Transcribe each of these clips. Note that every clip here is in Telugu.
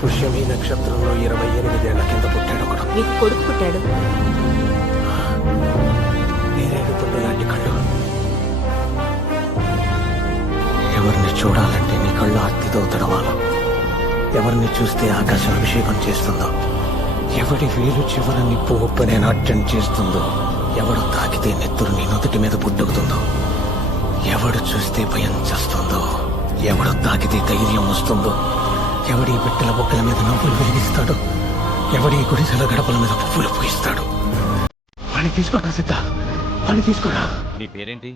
పుష్యమి నక్షత్రంలో 28 ఏళ్ల కింద పుట్టాడు ఒకడు. మీకు కొడుకు పుట్టాడు. నేరేడు పండు లాంటి కళ్ళు. ఎవరిని చూడాలంటే నీ కళ్ళు ఆర్తితో తడవాలో, ఎవరిని చూస్తే ఆకాశం అభిషేకం చేస్తుందో, ఎవడి వేలు చివర నిప్పు ఉప్పనే నాట్యం చేస్తుందో, ఎవడు తాకితే నెత్తురు నీ నుదుటి మీద పుట్టుకుతుందో, ఎవడు చూస్తే భయం చేస్తుందో, ఎవడు తాకితే ధైర్యం వస్తుందో, ఎవడి బిడ్డల బొక్కల మీద నవ్వులు వెలిగిస్తాడో, ఎవడి గుడిసెల గడపల మీద పువ్వులు పూయిస్తాడు. వాడిని తీసుకోరా సిద్ధ, వాడిని తీసుకోరా. నీ పేరేంటి?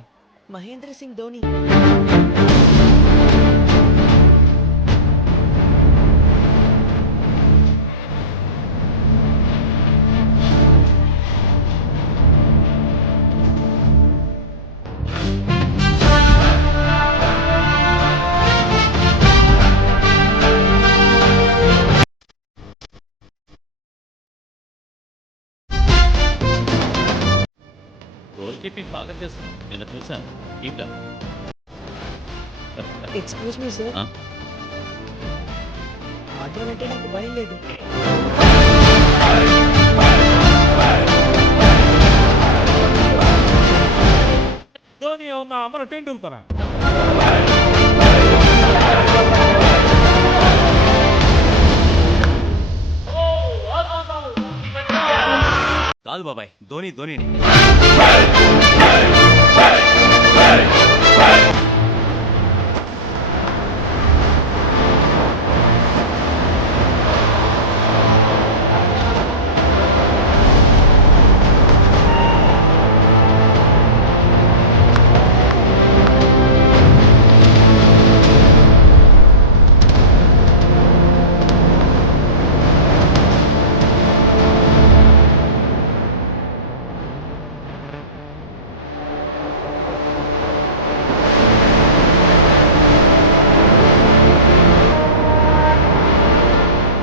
మహేంద్ర సింగ్ ధోని. గోల్ కీపింగ్ బాగా చేస్తాను, నేను చూసాను. ఇంకా ఎక్స్క్యూజ్ మీ సార్, ఆడాలంటే నాకు భయం లేదు. ధోని ఉన్న అమర టెండూల్కర్. కాదు బాబాయ్, ధోని.